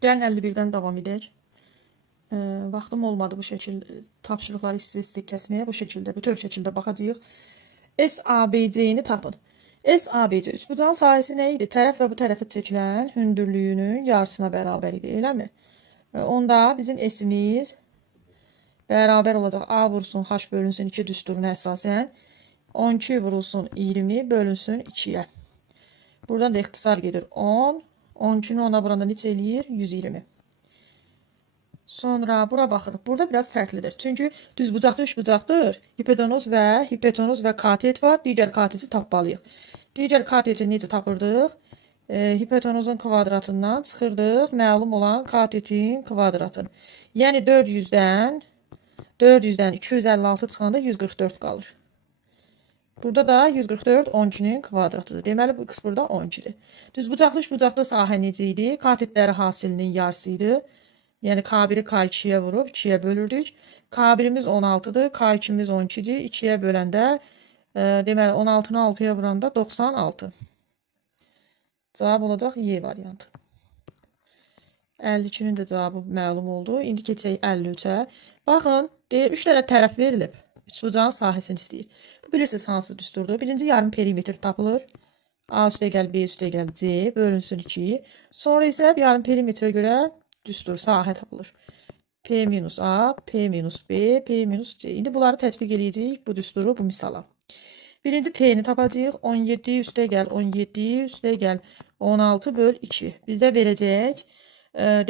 Gəlin 51-dən davam edək. Vaxtım olmadı bu şəkildə tapşırıqları ististik kəsməyə. Bu şəkildə, bütöv şəkildə baxacağıq. SABC-ni tapın. SABC üçbucağın sahəsi nə idi? Tərəf və bu tərəfə çəkilən hündürlüyünün yarısına bərabər idi, eləmi? Onda bizim S-imiz bərabər olacaq. A vurulsun H bölünsün 2 düsturuna əsasən 12 vurulsun 20 bölünsün 2-yə. Buradan da ixtisar gedir 10. 12-ni 10-a vuranda neçə eləyir? 120. Sonra bura baxırıq. Burada biraz fərqlidir. Çünki düzbucaqlı üçbucaqdır. Hipotenuz və katet var. Digər kateti tapmalıyıq. Digər kateti necə tapırdıq? Hipotenuzun kvadratından çıxırdıq. Məlum olan katetin kvadratını. Yəni 400-dən 256 çıxanda 144 qalır. Burada da 144 12-nin kvadratıdır. Deməli bu x burada 12-dir. Düzbucaqlı üçbucaqlı sahə necə idi? Katetləri hasilinin yarısıydı. Yəni K1-i K2-yə vurub 2-yə bölürdük. K1-imiz 16-dır, K2-miz 12-dir. 2-yə böləndə deməli 16-nı 6-ya vuranda 96. Cavab olacaq Y variantı. 52-nin də cavabı məlum oldu. İndi keçək 53-ə. Baxın, deyir 3 dənə tərəf verilib. Üçbucağın sahəsini istəyir. Bu bilirsiniz hansı düsturdur? Birinci yarım perimetr tapılır. A üstəgəl B üstəgəl C bölünsün 2. Sonra isə yarım perimetrə görə düstur sahə tapılır. P minus A, P minus B, P minus C. İndi bunları tətbiq edəcəyik bu düsturu, bu misala. Birinci P-ni tapacağıq. 17 üstəgəl 17 üstəgəl 16 böl 2. Bizə verəcək.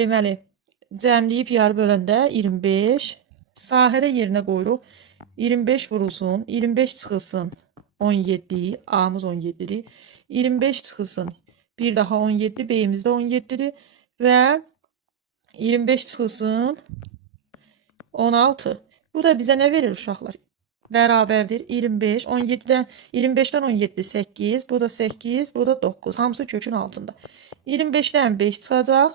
Deməli, cəmləyib yarı böləndə 25. Sahədə yerinə qoyuruq. 25 vurulsun, 25 çıxılsın 17, A'mız 17'dir. 25 çıxılsın, bir daha 17, B'miz də 17'dir. Və 25 çıxılsın 16. Bu da bizə nə verir uşaqlar? Bərabərdir 25, 17-dən 25-dən 17 8, bu da 8, bu da 9. Hamısı kökün altında. 25-dən 5 çıxacaq.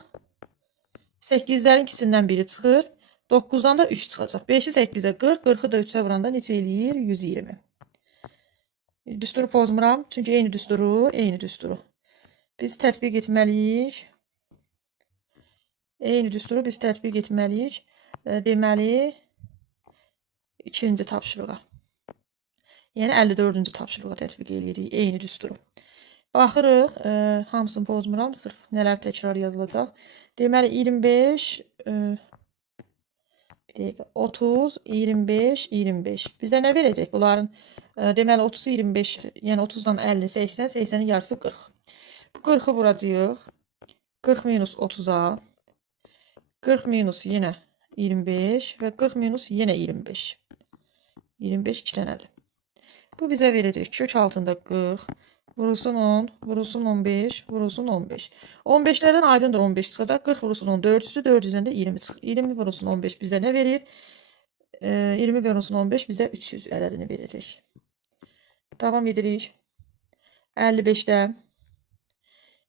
8-lərin ikisindən biri çıxır. 9-dan da 3 çıxacaq. 5-i 8-ə 40, 40-ı da 3-ə vuranda neçə eləyir? 120. Düsturu pozmuram. Çünki eyni düsturu. Biz tətbiq etməliyik. Eyni düsturu biz tətbiq etməliyik. Deməli, ikinci tapşırığa. Yəni 54-cü tapşırığa tətbiq edəcəyik. Eyni düsturu. Baxırıq. Hamısını pozmuram. Sırf nələr təkrar yazılacaq. Deməli, 25... 30, 25, 25. Bizə nə verəcək? Bunların deməli 30, 25, yəni 30-dan 50, 80, 80-in yarısı 40. Bu 40-ı vuracağıq. 40 minus 30-a. 40 minus yenə 25 və 40 minus yenə 25. 25 2 dənədir. Bu bizə verəcək kök altında 40. Vurulsun 10, vurulsun 15, vurulsun 15. 15'lərdən aydındır 15 çıxacaq. 40 vurulsun 10, 400'dür. 400'dən də 20 çıxır. 20 vurulsun 15 bizə nə verir? 20 vurulsun 15 bizə 300 ədədini verəcək. Davam edirik. 55'də.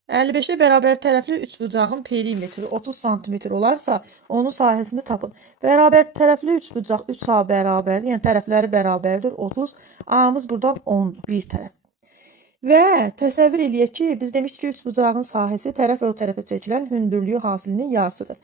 55'də bərabər tərəfli üçbucağın perimetri 30 cm olarsa, onun sahəsini tapın. Bərabər tərəfli üçbucaq 3 sahə bərabərdir. Yəni tərəfləri bərabərdir 30. A'mız buradan 10 bir tərəf. Və təsəvvür eləyək ki, biz demişdik ki, üçbucağın sahəsi tərəf və o tərəfə çəkilən hündürlüyü hasilinin yarısıdır.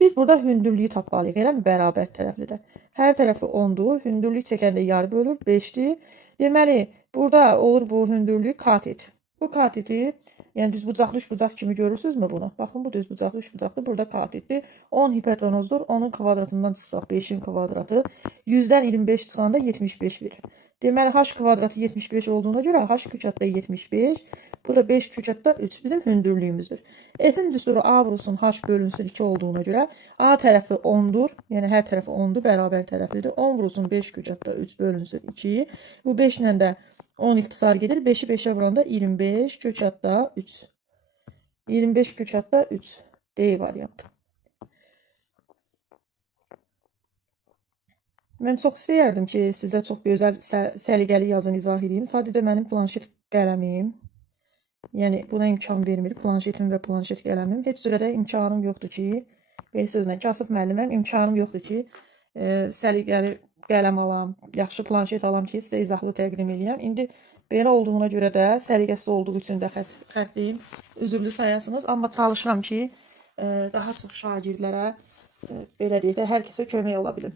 Biz burada hündürlüyü tapmalıyıq, eləmi? Bərabər tərəflidə. Hər tərəfi 10'dur. Hündürlük çəkəndə yarı bölür 5'dir. Deməli, burada olur bu hündürlük katet. Bu kateti, yəni düzbucaqlı üçbucaq kimi görürsünüzmü bunu? Baxın, bu düzbucaqlı üçbucaqlı burada katetdir. 10 hipotenuzdur. Onun kvadratından çıxsaq 5'in kvadratı. 100'dən 25 çıxanda 75 verir. Deməli, h kvadratı 75 olduğuna görə h kükatda 75. Bu da 5 kükatda 3 bizim hündürlüyümüzdür. S'in düsturu A vurulsun h bölünsün 2 olduğuna görə A tərəfi 10'dur. Yəni hər tərəfi 10'dur, bərabər tərəflidir. 10 vurulsun 5 kükatda 3 bölünsün 2. Bu 5 ilə də 10 ixtisar gedir. 5'i 5'e vuranda 25 kükatda 3. 25 kükatda 3. D variantı. Mən çox istəyərdim ki, sizə çox gözəl, səliqəli yazın izah edeyim. Sadəcə mənim planşet qələmim, yəni buna imkan vermir. Planşetim və planşet qələmim. Heç sürədə imkanım yoxdur ki, bir sözlə kasıb müəlliməm, imkanım yoxdur ki, səliqəli qələm alam, yaxşı planşet alam ki, sizə izahlı təqdim edeyim. İndi belə olduğuna görə də, səliqəsiz olduğu üçün də xətliyim, üzürlü sayasınız. Amma çalışıram ki, daha çox şagirdlərə belə deyək də hər kəsə kömək ola bilim.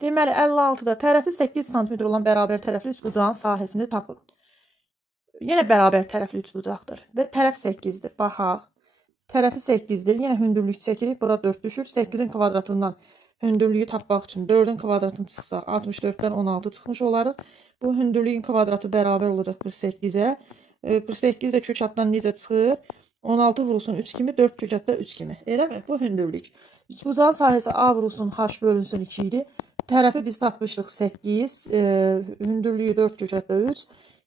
Deməli 56-da tərəfi 8 sm olan bərabər tərəfli üçbucağın sahəsini tapın. Yenə bərabər tərəfli üçbucaqdır və tərəf 8-dir. Baxaq. Tərəfi 8-dir. Yenə hündürlük çəkirik. Bura 4 düşür. 8-in kvadratından hündürlüyü tapmaq üçün 4-ün kvadratını çıxsaq 64-dən 16 çıxmış olarıq. Bu hündürlüyün kvadratı bərabər olacaq 48-ə. 48 də kökatdan necə çıxır? 16 vurulsun 3 kimi, 4 kökatda 3 kimi. Eləmi? Bu hündürlük. Üçbucağın sahəsi A vurulsun H bölünsün 2 idi. Tərəfi biz tapmışdıq 8. Hündürlüyü 4 kökatda 3.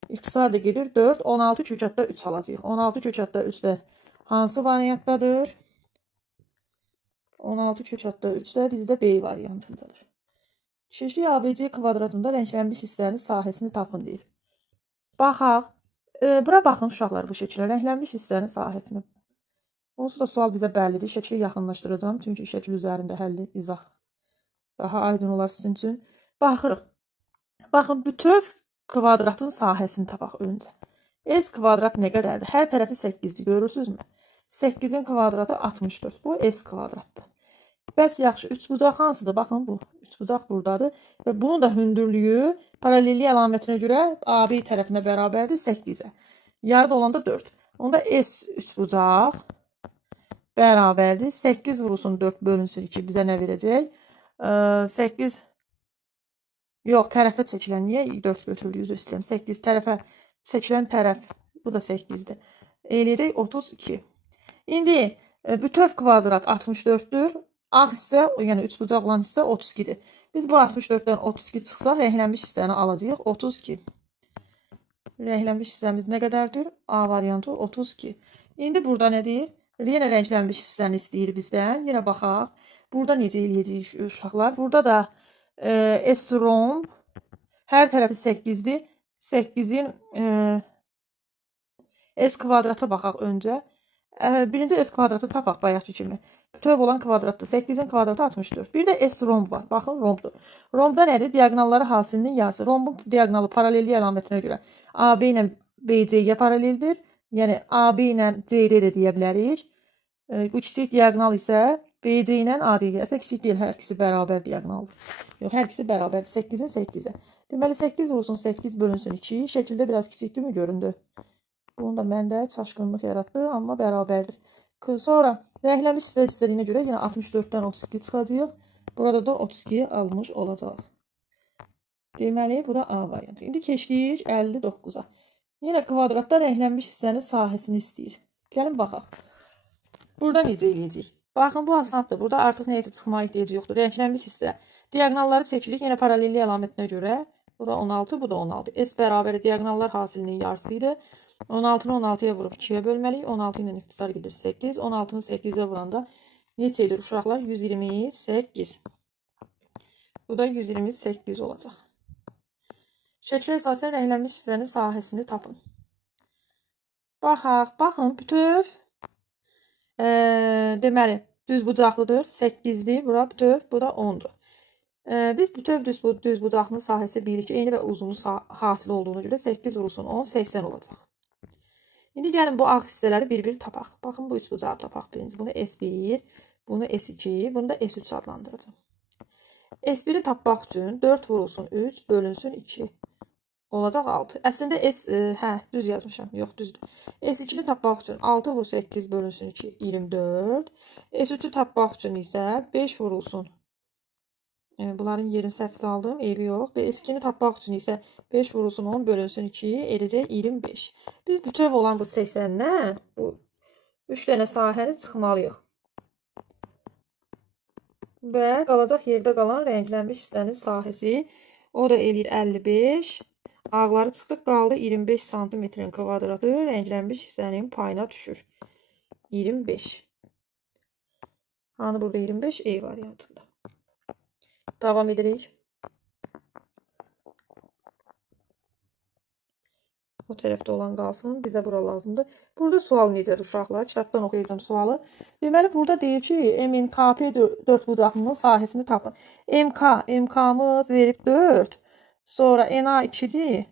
İxtisar da gedir 4. 16 kökatda 3 alacağıq. 16 kökatda 3 də hansı variantdadır? 16 kökatda 3 də bizdə B variantındadır. Şeşlik ABC kvadratında rənglənmiş hissənin sahəsini tapın deyir. Baxaq. Bura baxın uşaqlar bu şəkildə. Rənglənmiş hissənin sahəsini. Onsuz da sual bizə bəllidir. Şəkli yaxınlaşdıracağım. Çünki şəkil üzərində həlli izah daha aydın olar sizin üçün. Baxırıq. Baxın, bütöv kvadratın sahəsini tapaq öncə. S kvadrat nə qədərdir? Hər tərəfi 8-dir. Görürsünüzmü? 8-in kvadratı 64. Bu S kvadratdır. Bəs yaxşı, üçbucaq hansıdır? Baxın, bu üçbucaq buradadır. Və bunun da hündürlüyü paralellik əlamətinə görə AB tərəfinə bərabərdir 8-ə. Yarıda olanda 4. Onda S üçbucaq bərabərdir. 8 vurulsun 4 bölünsün 2 bizə nə verəcək? 8 yox, tərəfə çəkilən niyə 4 götürülür? Üzr istəyirəm. 8 tərəfə çəkilən tərəf. Bu da 8-dir. Eləyəcək 32. İndi bütöv kvadrat 64-dür. Ağ hissə, yəni üçbucaq olan hissə 32-dir. Biz bu 64-dən 32 çıxsaq, rənglənmiş hissəni alacağıq 32. Rənglənmiş hissəmiz nə qədərdir? A variantı 32. İndi burada nə deyir? Yenə rənglənmiş hissəni istəyir bizdən. Yenə baxaq. Burada necə eləyəcəyik uşaqlar? Burada da S romb hər tərəfi 8-dir. 8-in S kvadrata baxaq öncə. Birinci S kvadratı tapaq bayaqki kimi. Bütöv olan kvadratdır. 8-in kvadratı 64. Bir də S romb var. Baxın, rombdur. Rombda nədir? Diagonalları hasilinin yarısı. Rombun diagonalı paralellik əlamətinə görə AB ilə BC-yə paraleldir. Yəni AB ilə CD də deyə bilərik. Bu kiçik diagonal isə BC ilə AD-yə isə kiçik deyil. Hər ikisi bərabər diagonaldır. Yox, hər ikisi bərabərdir. 8-in 8-ə. Deməli 8 vurulsun 8 bölünsün 2. Şəkildə biraz kiçikdir mi göründü? Bunu da məndə çaşqınlıq yaratdı, amma bərabərdir. Sonra rənglənmiş istədiyinə görə yenə 64-dən 32 çıxacaq. Burada da 32 almış olacaq. Deməli, bu da A variantı. İndi keçdik 59-a. Yenə kvadratda rənglənmiş hissənin sahəsini istəyir. Gəlin baxaq. Burada necə eləyəcək? Baxın, bu asandır. Burada artıq neysə çıxma ehtiyacı yoxdur. Rənglənmiş hissə. Diagonalları çəkirik. Yenə paralellik əlamətinə görə. Bu da 16, bu da 16. S bərabər diagonallar hasilinin yarısı idi. 16-nı 16-ya vurub 2-yə bölməliyik. 16 ilə ixtisar gedir 8. 16-nı 8-ə vuranda neçə edir uşaqlar? 128. Bu da 128 olacaq. Şəklə əsasən rənglənmiş hissənin sahəsini tapın. Baxaq. Baxın, bütöv deməli düzbucaqlıdır. 8-dir. Bura bütöv, bu da 10-dur. Biz bütöv düzbucaqlının sahəsi bilirik. Eyni və uzunu hasil olduğuna görə 8 vurulsun 10, 80 olacaq. İndi gəlin bu ağ hissələri bir-bir tapaq. Baxın, bu üçbucağı tapaq birinci. Bunu S1, bunu S2, bunu da S3 adlandıracağım. S1-i tapmaq üçün 4 vurulsun 3, bölünsün 2. Olacaq 6. Əslində düz yazmışam. Yox, düzdür. S2-ni tapmaq üçün 6 vur 8 bölünsün 2, 24. S3-ü tapmaq üçün isə 5 vurulsun. Bunların yerini səhv saldım. Eybi yox. Və S2-ni tapmaq üçün isə 5 vurulsun 10 bölünsün 2 edəcək 25. Biz bütöv olan bu 80-dən bu 3 dənə sahəni çıxmalıyıq. Və qalacaq yerdə qalan rənglənmiş hissənin sahəsi. O da eləyir 55. Ağları çıxdıq, qaldı 25 santimetrin kvadratı rənglənmiş hissənin payına düşür. 25. Hani burada 25 E variantında. Davam edirik. O tərəfdə olan qalsın. Bizə bura lazımdır. Burada sual necədir uşaqlar? Kitabdan oxuyacağım sualı. Deməli, burada deyir ki, MNKP 4 bucaqlının sahəsini tapın. MK'mız verib 4. Sonra NA 2'dir.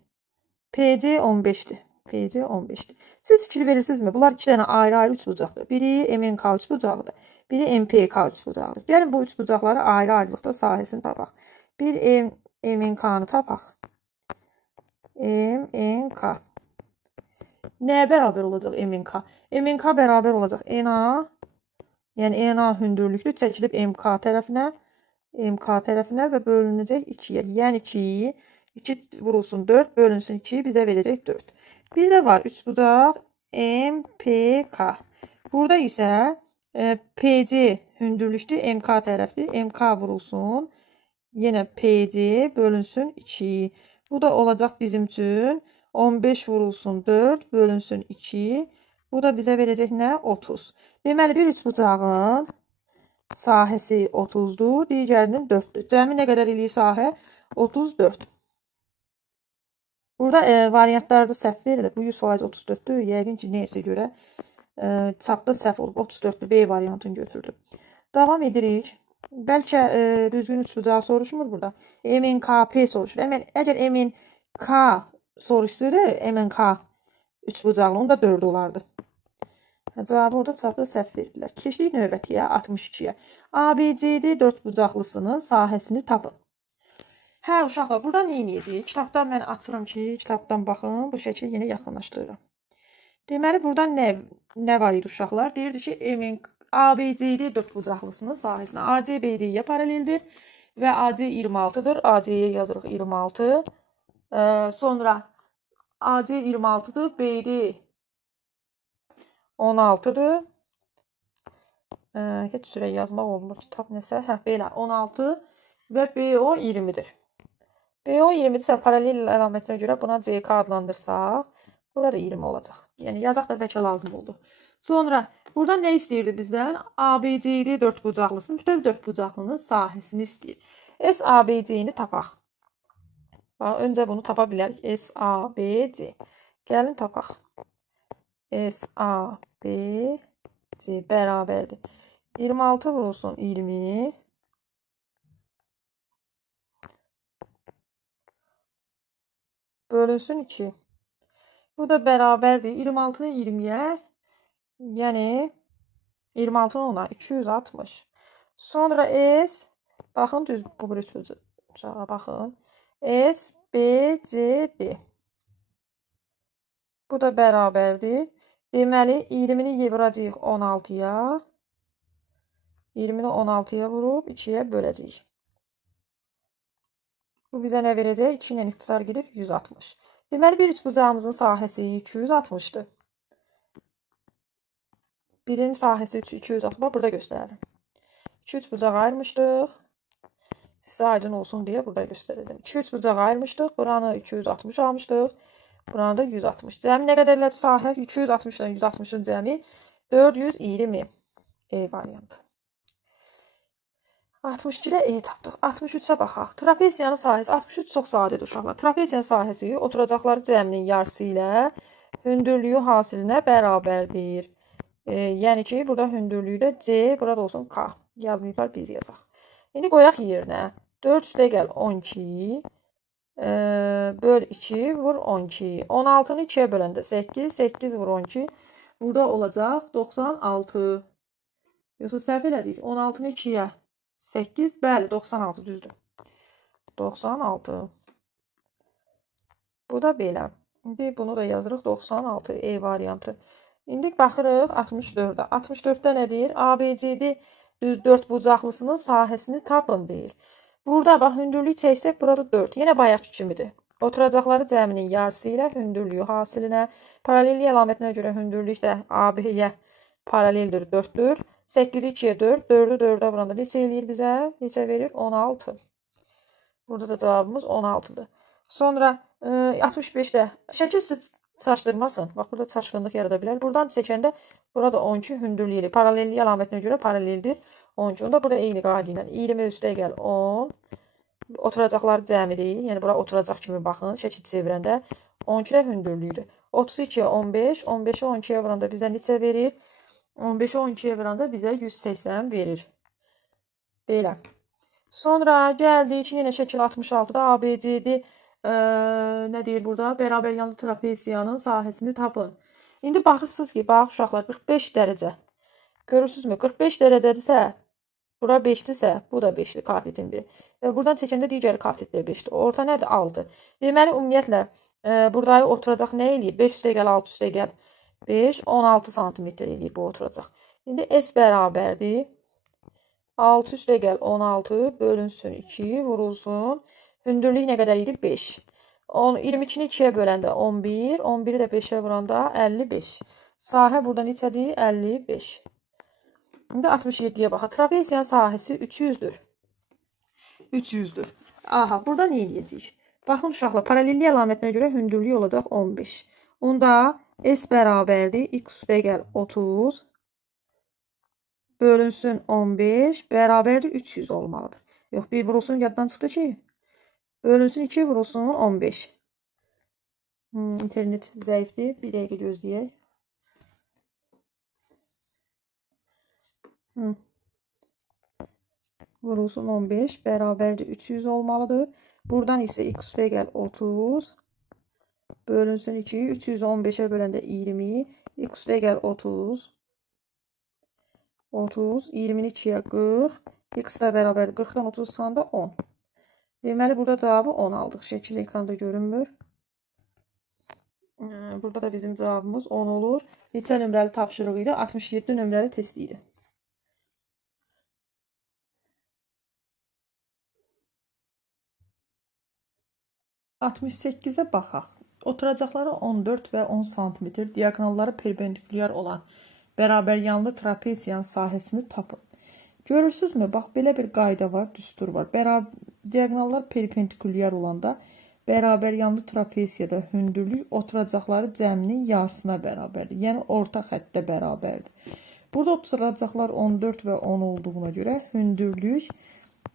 PC 15'dir. PC 15'dir. Siz fikir verirsinizmi? Bunlar iki dənə ayrı-ayrı üç bucaqdır. Biri MNK üç bucağıdır. biri MPK üçbucaqdır. Gəlin bu üçbucaqları ayrı-ayrılıqda sahəsini tapaq. Bir MNK-nı tapaq. MNK. Nəyə bərabər olacaq MNK? MNK bərabər olacaq NA, yəni NA hündürlüklü çəkilib MK tərəfinə və bölünəcək 2-yə. Yəni ki, 2 vurulsun 4, bölünsün 2 bizə verəcək 4. Bir də var üçbucaq MPK. Burada isə PC hündürlüklü MK tərəfli. MK vurulsun. Yenə PC bölünsün 2. Bu da olacaq bizim üçün 15 vurulsun 4 bölünsün 2. Bu da bizə verəcək nə? 30. Deməli, bir üçbucağın sahəsi 30-dur, digərinin 4-dür. Cəmi nə qədər eləyir sahə? 34. Burada variantlarda səhv verilir. Bu 100% 34-dür. Yəqin ki, neyəsə görə çapda səhv olub. 34-dür. B variantını götürdüm. Davam edirik. Bəlkə düzgün üçbucağı soruşmur burada. MNKP soruşur. Əgər MNK soruşsaydı, MNK üçbucaqlı, onda 4 olardı. Cavabı orada çapda səhv verirlər. Keçdik növbətiyə, 62-yə. ABCD dördbucaqlısının sahəsini tapın. Hə, uşaqlar, burada nə edəcəyik? Kitabdan mən açıram ki, kitabdan baxın, bu şəkil yenə yaxınlaşdırıram. Deməli, burada nə var idi uşaqlar? Deyirdi ki, ABCD dördbucaqlısının sahəsinə AC BD-yə paraleldir və AC 26-dır. AC-yə yazırıq 26. Sonra AC 26-dır, BD 16-dır. Heç sürə yazmaq olmur. Kitab nəsə? Hə, belə 16 və BO 20-dir. BO 20-dirsə paralel əlamətinə görə buna CK adlandırsaq, burada 20 olacaq. Yəni yazaq da bəlkə lazım oldu. Sonra burada nə istəyirdi bizdən? ABCD dördbucaqlısının, bütöv dördbucaqlının sahəsini istəyir. SABC-ni tapaq. Öncə bunu tapa bilərik. SABC. Gəlin tapaq. SABC bərabərdir. 26 vurulsun 20. Bölünsün 2. Bu da bərabərdir. 26-nı 20-yə, yəni 26-nı 10-a 260. Sonra S, baxın düz bu bir üçbucağa baxın. S, B, C, D. Bu da bərabərdir. Deməli, 20-ni vuracağıq 16-ya. 20-ni 16-ya vurub 2-yə böləcəyik. Bu bizə nə verəcək? 2 ilə ixtisar gedib 160. Deməli, bir üçbucağımızın sahəsi 260-dır. Birinin sahəsi 260. Burada göstərelim. 2 üçbucağı ayırmışdıq. Sizə aydın olsun deyə burada göstərəcəm. 2 üçbucağı ayırmışdıq. Buranı 260 almışdıq. Buranı da 160. Cəmi nə qədərlədir sahə? 260-dan 160-ın cəmi 420. E variantı. 62-də E tapdıq. 63-ə baxaq. Trapeziyanın sahəsi 63 çox sadədir uşaqlar. Trapeziyanın sahəsi oturacaqları cəminin yarısı ilə hündürlüyü hasilinə bərabərdir. Yəni ki, burada hündürlüyü də C, burada olsun K. Yazmayıblar, biz yazaq. İndi qoyaq yerinə. 4 üstə gəl 12. Böl 2 vur 12. 16-nı 2-yə böləndə 8. 8 vur 12. Burada olacaq 96. Yoxsa səhv elədik. 16-nı 2-yə 8, bəli, 96 düzdür. 96. Bu da belə. İndi bunu da yazırıq 96 E variantı. İndi baxırıq 64-də. 64-də nə deyir? ABCD düz dördbucaqlısının sahəsini tapın deyir. Burada bax hündürlük çəksək burada 4. Yenə bayaqki kimidir. Oturacaqları cəminin yarısı ilə hündürlüyü hasilinə, paralellik əlamətinə görə hündürlük də AB-yə paraleldir 4-dür. 8-i 2-yə 4, 4-ü 4-ə vuranda neçə eləyir bizə? Neçə verir? 16. Burada da cavabımız 16-dır. Sonra 65-də şəkil çaşdırmasın. Bax, burada çaşqınlıq yarada bilər. Buradan çəkəndə burada 12 hündürlüyü, paralellik əlamətinə görə paraleldir 12. Onda burada eyni qayda ilə 20 üstə gəl 10. Oturacaqları cəmidir. Yəni, bura oturacaq kimi baxın. Şəkil çevirəndə 12-də hündürlüyüdür. 32-yə 15, 15-i 12-yə vuranda bizə neçə verir? 15-i 12-yə vuranda bizə 180 verir. Belə. Sonra gəldik yenə şəkil 66-da ABCD nə deyir burada? Bərabər yanlı trapeziyanın sahəsini tapın. İndi baxırsınız ki, bax uşaqlar 45 dərəcə. Görürsünüzmü? 45 dərəcədirsə, bura 5'dirsə, bu da 5'dir kartetin biri. Buradan çəkəndə digər kartet də 5'dir. Orta nədir? 6. Deməli, ümumiyyətlə, buradayı oturacaq nə eləyir? 5 üstə gəl, 6 üstə gəl. 5, 16 santimetr eləyir bu oturacaq. İndi S bərabərdir. 6 üstə gəl, 16 bölünsün 2, vurulsun. Hündürlük nə qədər idi? 5. 22-ni 2-yə böləndə 11, 11-i də 5-ə vuranda 55. Sahə burada neçədir? 55. İndi 67-yə baxaq. Trapesiyanın sahəsi 300-dür. 300-dür. Aha, burada nə edəcəyik? Baxın uşaqlar, paralellik əlamətinə görə hündürlük olacaq 15. Onda S bərabərdir. X üstə gəl 30 bölünsün 15 bərabərdir 300 olmalıdır. Yox, bir vurulsun yaddan çıxdı ki. Bölünsün 2 vurulsun 15. İnternet zəifdir. Bir dəqiqə gözləyək. Vurulsun 15 bərabərdir 300 olmalıdır. Buradan isə x üstə gəl 30 bölünsün 2. 315'ə böləndə 20. X üstə gəl 30. 30. 20'ni 2'yə 40. X da bərabərdir 40'dan 30 çıxanda 10. Deməli, burada cavabı 10 aldıq. Şəkil ekranda görünmür. Burada da bizim cavabımız 10 olur. Neçə nömrəli tapşırıq idi? 67 nömrəli test idi. Altmış 8'e baxaq. Oturacaqları 14 və 10 cm, diaqonalları perpendikulyar olan bərabər yanlı trapesiyanın sahəsini tapın. Görürsünüzmü? Bax, belə bir qayda var, düstur var. Diaqonallar perpendikulyar olanda bərabər yanlı trapesiyada hündürlük oturacaqları cəminin yarısına bərabərdir. Yəni, orta xəttdə bərabərdir. Burada oturacaqlar 14 və 10 olduğuna görə hündürlük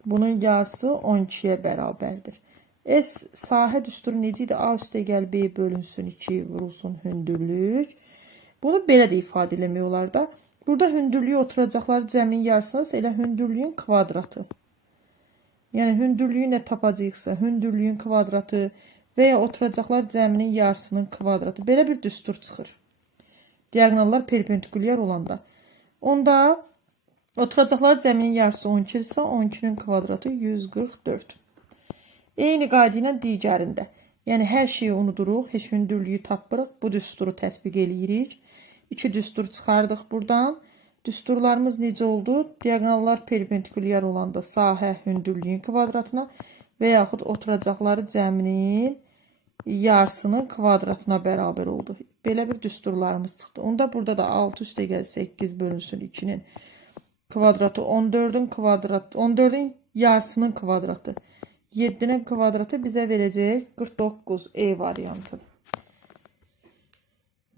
bunun yarısı 12'yə bərabərdir. S sahə düsturu necə idi? A üstə gəl B bölünsün 2 vurulsun hündürlük. Bunu belə də ifadə eləmək olar da. Burada hündürlüyü oturacaqları cəmin yarısına elə hündürlüyün kvadratı. Yəni hündürlüyü nə tapacaqsa, hündürlüyün kvadratı və ya oturacaqlar cəminin yarısının kvadratı. Belə bir düstur çıxır. Diaqonallar perpendikulyar olanda. Onda oturacaqlar cəminin yarısı 12 isə 12'nin kvadratı 144. Eyni qayda ilə digərində. Yəni, hər şeyi unuduruq, heç hündürlüyü tapmırıq. Bu düsturu tətbiq eləyirik. 2 düstur çıxardıq buradan. Düsturlarımız necə oldu? Diaqonallar perpendikulyar olanda sahə hündürlüyün kvadratına və yaxud oturacaqları cəminin yarısının kvadratına bərabər oldu. Belə bir düsturlarımız çıxdı. Onda burada da 6 üstə gəl 8 bölünsün 2'nin kvadratı 14'ün yarısının kvadratı. 7'nin kvadratı bizə verəcək 49 E variantı.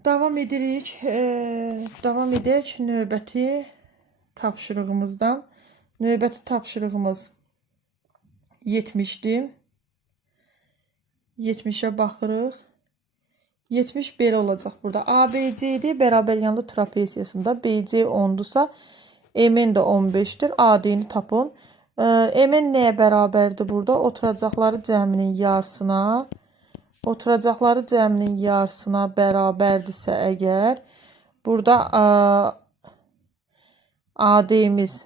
Davam edirik. Davam edək növbəti tapşırığımızdan. Növbəti tapşırığımız 70'dir. 70'ə baxırıq. 70 belə olacaq burada. ABCD bərabər yanlı trapesiyasında BC 10'dursa MN də 15'dir. AD'ni tapın. MN nəyə bərabərdir burada? Oturacaqları cəminin yarısına. Oturacaqları cəminin yarısına bərabərdirsə əgər, burada AD'miz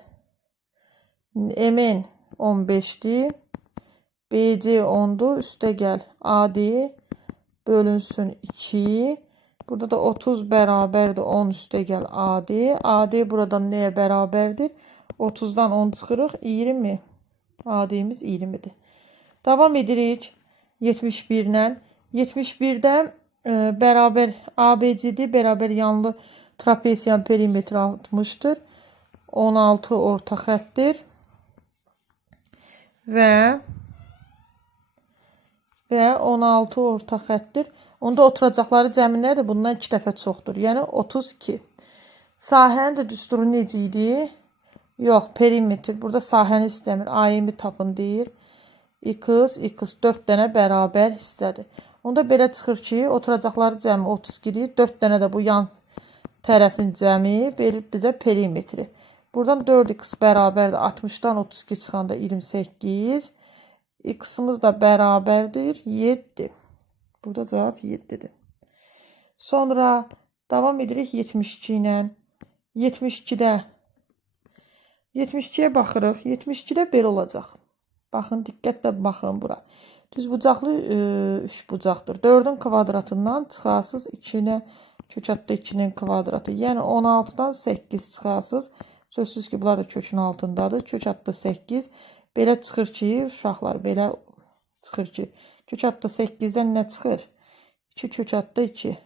MN 15'dir. BC 10'dur. Üstə gəl. AD bölünsün 2. Burada da 30 bərabərdir. 10 üstə gəl AD. AD buradan nəyə bərabərdir? 30'dan 10 çıxırıq. 20. AD'miz 20'dir. Davam edirik 71'lə. 71'dən bərabər ABCD bərabər yanlı trapesiyan perimetri 60'dır. 16 orta xəttdir. Və 16 orta xəttdir. Onda oturacaqları cəmi nədir? Bundan 2 dəfə çoxdur. Yəni 32. Sahənin də düsturu necə idi? Yox, perimetr. Burada sahəni istəmir. AY-mi tapın deyir. X 4 dənə bərabər hissədir. Onda belə çıxır ki, oturacaqları cəmi 32-dir. 4 dənə də bu yan tərəfin cəmi verir bizə perimetri. Buradan 4x bərabərdir. 60'dan 32 çıxanda 28. X-imiz da bərabərdir 7. Burada cavab 7'dir. Sonra davam edirik 72 ilə. 72-də 72-yə baxırıq. 72-də belə olacaq. Baxın, diqqətlə baxın bura. Düz bucaqlı 3 bucaqdır. 4-ün kvadratından çıxarsız 2-nə kök altda 2-nin kvadratı. Yəni 16-dan 8 çıxarsız. Sözsüz ki, bunlar da kökün altındadır. Kök altda 8. Belə çıxır ki, uşaqlar, belə çıxır ki, kök altda 8-dən nə çıxır? 2 kök altda 2.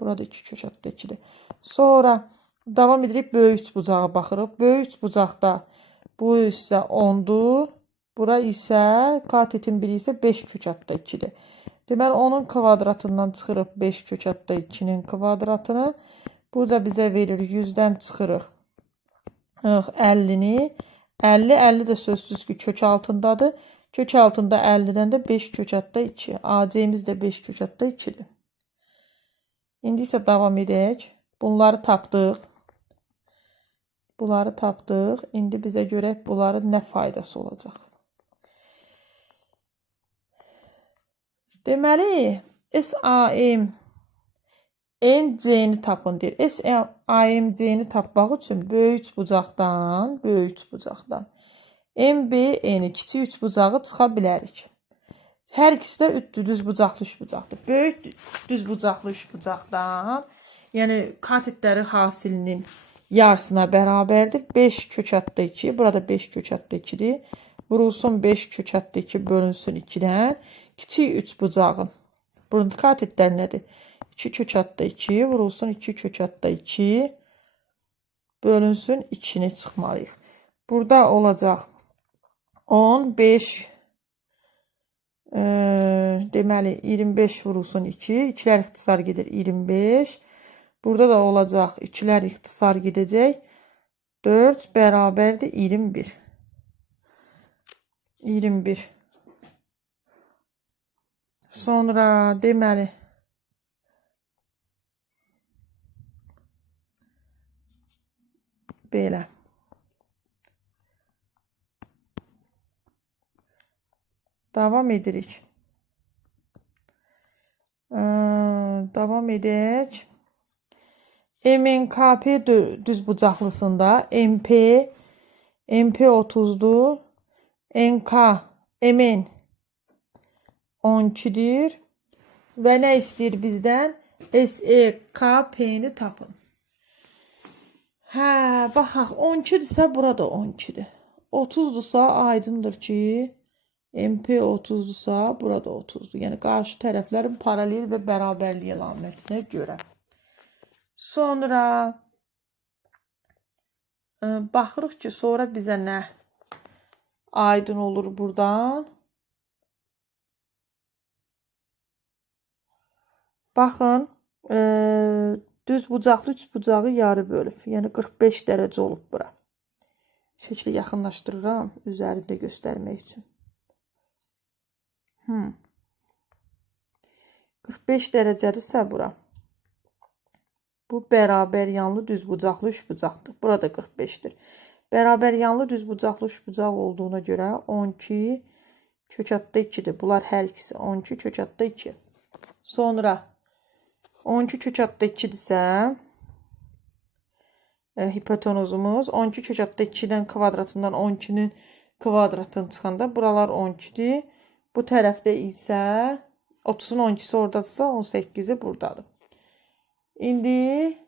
Burada 2 kök altda 2-dir. Sonra davam edirik, böyük üç bucağa baxırıq. Böyük üç bucaqda bu isə 10-dur. Bura isə katetin biri isə 5 kök altda 2-dir. Deməli, onun kvadratından çıxırıq 5 kök altda 2-nin kvadratını. Burada bizə verir 100-dən çıxırıq 50-ni. 50 də sözsüz ki, kök altındadır. Kök altında 50-dən də 5 kök altda 2. AC-miz də 5 kök altda 2-dir. İndi isə davam edək. Bunları tapdıq. Bunları tapdıq. İndi bizə görək bunların nə faydası olacaq. Deməli, SAM MC-ni tapın deyir. SAMC-ni tapmaq üçün böyük üçbucaqdan MBN-i kiçik üçbucağı çıxa bilərik. Hər ikisi də düz bucaqlı üçbucaqdır. Böyük düz bucaqlı üçbucaqdan, yəni katetləri hasilinin yarısına bərabərdir. 5 kök altda 2, burada 5 kök altda 2-dir. Vurulsun 5 kök altda 2 bölünsün 2-dən. Kiçik üçbucağın. Bunun katetlər nədir? 2 kök altda 2 vurulsun 2 kök altda 2 bölünsün 2-ni çıxmalıyıq. Burada olacaq 15 deməli 25 vurulsun 2. 2'lər ixtisar gedir 25. Burada da olacaq 2'lər ixtisar gedəcək. 4 bərabərdir 21. 21. Sonra deməli belə. Davam edirik. Davam edək. MNKP düz bucaqlısında MP 30'dur. MN 12'dir. Və nə istəyir bizdən? SEKP-ni tapın. Hə, baxaq, 12-dirsə burada 12-dir. 30-dursa aydındır ki, MP 30'dursa burada 30'dur. Yəni qarşı tərəflərin paralel və bərabərlik əlamətinə görə. Sonra baxırıq ki, sonra bizə nə aydın olur buradan. Baxın, düz bucaqlı üç bucağı yarı bölüb. Yəni 45 dərəcə olub bura. Şəkli yaxınlaşdırıram üzərində göstərmək üçün. 45 dərəcədirsə bura. Bu bərabər yanlı düz bucaqlı üç bucaqdır. Burada 45'dir. Bərabər yanlı düz bucaqlı üç bucaq olduğuna görə 12 kök altda 2'dir. Bunlar hər ikisi 12 kök altda 2. Sonra 12 kök altda 2'dirsə hipotenuzumuz 12 kök altda 2'dən kvadratından 12'nin kvadratını çıxanda buralar 12'dir. Bu tərəfdə isə 30'un 12'si oradadırsa 18'i buradadır. İndi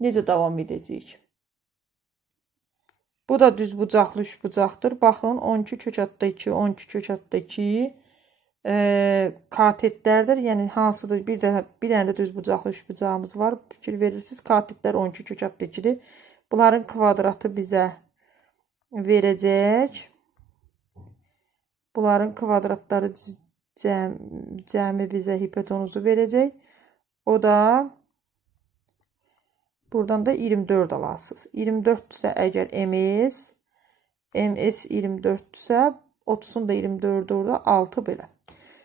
necə davam edəcəyik? Bu da düz bucaqlı üç bucaqdır. Baxın 12 kök altda 2, 12 kök altda 2 katetlərdir. Yəni hansıdır? Bir dənə də düz bucaqlı üç bucağımız var. Fikir verirsiniz. Katetlər 12 kök altda 2'dir. Bunların kvadratı bizə verəcək. Bunların kvadratları cəmi bizə hipotenuzu verəcək. O da buradan da 24 alasınız. 24'sə əgər MS 24'sə 30'un da 24 orada 6 belə.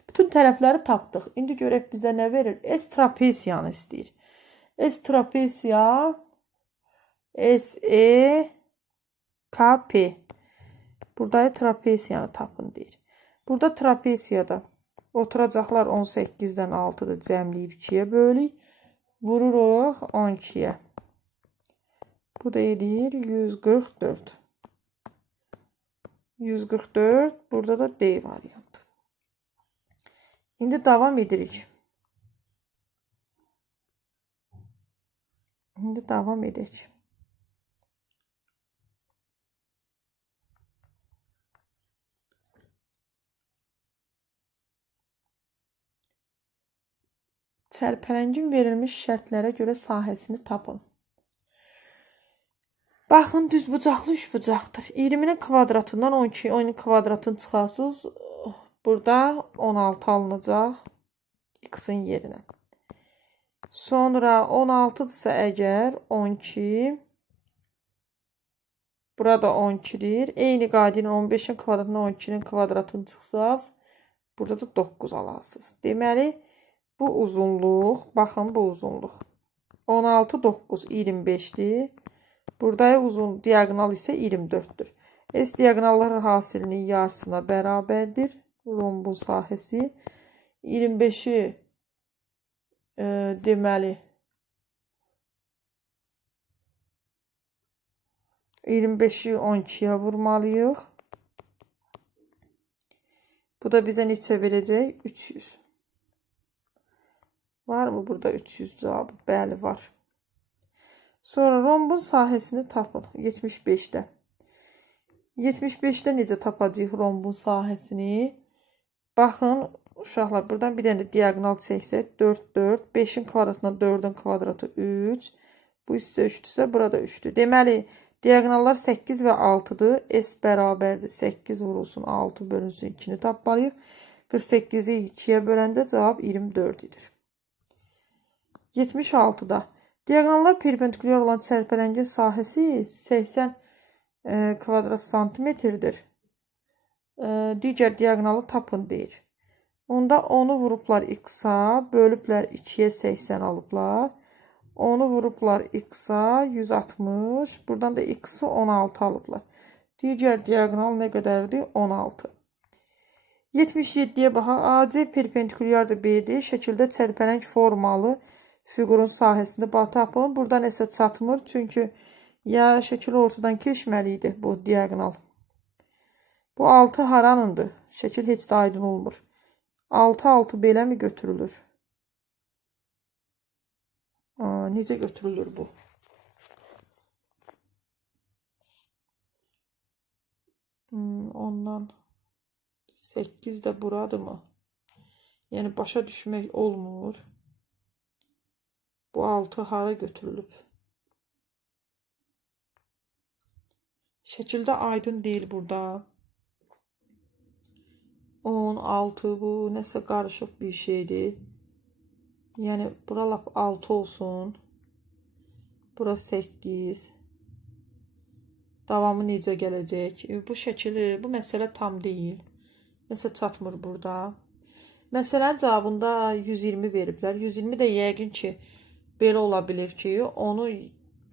Bütün tərəfləri tapdıq. İndi görək bizə nə verir? S trapesiyanı istəyir. S trapesiya SEKP. Burada trapesiyanı tapın deyir. Burada trapesiyada oturacaqlar 18'dən 6'dır cəmləyib 2'yə bölük. Vururuq 12'yə. Bu da edir 144. 144. Burada da D variantı. İndi davam edirik. İndi davam edək. Çərpələngin verilmiş şərtlərə görə sahəsini tapın. Baxın, düzbucaqlı üçbucaqdır. 20-nin kvadratından 12-nin kvadratını çıxarsınız. Burada 16 alınacaq x-in yerinə. Sonra 16-dırsa əgər 12, burada 12-dir. Eyni qaydayla 15-in kvadratından 12-nin kvadratını çıxsaz, burada da 9 alarsınız. Deməli, bu uzunluq, baxın bu uzunluq. 16, 9, 25-dir. Burada uzun diagonal isə 24-dür. S diagonallar hasilinin yarısına bərabərdir. Rombun sahəsi. 25-i deməli 25-i 12-yə vurmalıyıq. Bu da bizə neçə verəcək? 300. Var mı burada 300 cavabı? Bəli, var. Sonra rombun sahəsini tapın. 75-də. 75-də necə tapacağıq rombun sahəsini? Baxın, uşaqlar, buradan bir dənə diagonal çəksək. 4, 4. 5-in kvadratından 4-ün kvadratı 3. Bu isə 3-dürsə, burada 3-dür. Deməli, diagonallar 8 və 6-dır. S bərabərdir. 8 vurulsun, 6 bölünsün 2-ni tapmalıyıq. 48-i 2-yə böləndə cavab 24 edir. 76-da. Diagonallar perpendikulyar olan çərpələngin sahəsi 80 kvadrat santimetrdir. Digər diagonalı tapın deyir. Onda 10'u vurublar x-a, bölüblər 2-yə 80 alıblar. 10'u vurublar x-a 160. Buradan da x-i 16 alıblar. Digər diagonal nə qədərdir? 16. 77-yə baxaq. AC perpendikulyardır B-dir. Şəkildə çərpələng formalı fiqurun sahəsində tapın. Burada nəsə çatmır. Çünki ya şəkil ortadan keçməli idi bu diagonal. Bu 6 haranındır? Şəkil heç də aydın olmur. 6 belə mi götürülür? Necə götürülür bu? Ondan 8 də buradır mı? Yəni başa düşmək olmur. Bu 6 hara götürülüb? Şəkildə aydın deyil burada. 10, 6 bu nəsə qarışıq bir şeydir. Yəni bura lap 6 olsun. Bura 8. Davamı necə gələcək? Bu şəkili, bu məsələ tam deyil. Nəsə çatmır burada. Məsələnin cavabında 120 veriblər. 120 də yəqin ki, belə ola bilir ki, onu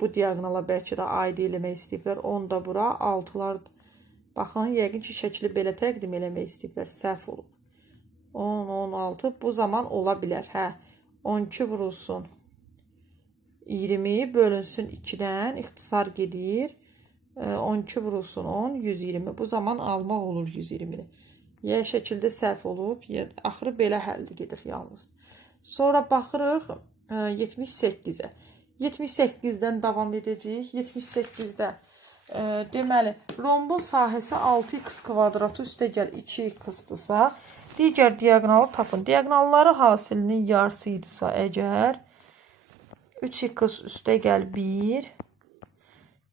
bu diagonala bəlkə də aid eləmək istəyiblər. 10 da bura, 6'lar. Baxın, yəqin ki, şəkili belə təqdim eləmək istəyiblər. Səhv olub. 10, 16. Bu zaman ola bilər. Hə, 12 vurulsun. 20 bölünsün 2-dən. İxtisar gedir. 12 vurulsun 10, 120. Bu zaman almaq olur 120'ni. Ya şəkildə səhv olub, ya axırı belə həll gedir yalnız. Sonra baxırıq 78'ə. 78'dən davam edəcəyik. 78'də deməli, rombun sahəsi 6x kvadratı üstə gəl 2x-dırsa, digər diagonalı tapın. Diagonalları hasilinin yarısı idisə əgər 3x üstə gəl 1,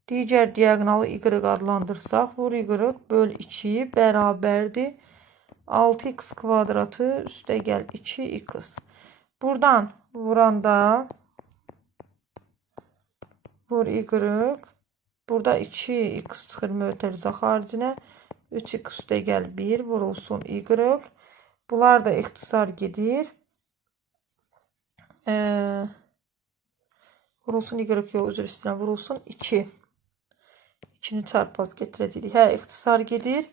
digər diagonalı y adlandırsaq, vur y böl 2 bərabərdir 6x kvadratı üstə gəl 2x. Buradan vuranda vur y, burada 2x çıxır mötərizə xaricinə, 3x üstə gəl 1 vurulsun y. Bunlar da ixtisar gedir. Vurulsun y yox, üzr istəyirəm, vurulsun 2. 2'ni çarpaz getirəcəyik. Hə, ixtisar gedir.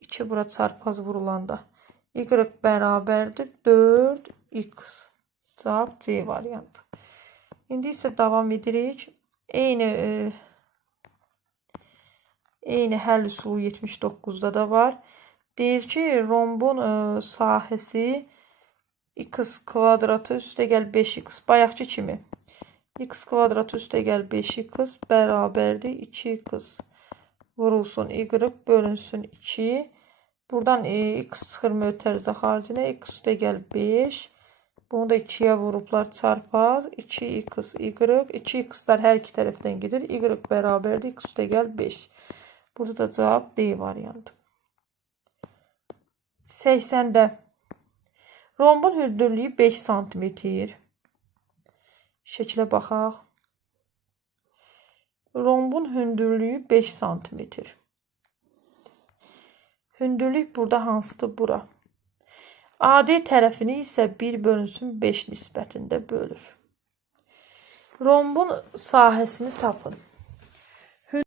2 bura çarpaz vurulanda. Y bərabərdir 4x. Cavab C variantı. İndi isə davam edirik. Eyni həll üsulu 79-da da var. Deyir ki, rombun sahəsi x kvadratı üstəgəl 5x. Bayaqki kimi. X kvadratı üstəgəl 5x bərabərdir 2x vurulsun y bölünsün 2. Buradan x çıxır mötərizə xaricinə. X üstəgəl 5. Bunu da 2'yə vurublar çarpaz. 2x y. 2x'lar hər iki tərəfdən gedir. Y bərabərdir x üstəgəl 5. Burada da cavab D variantı. 80'də rombun hündürlüyü 5 cm. Şəklə baxaq. Rombun hündürlüyü 5 cm. Hündürlük burada hansıdır? Bura. AD tərəfini isə 1 bölünsün 5 nisbətində bölür. Rombun sahəsini tapın.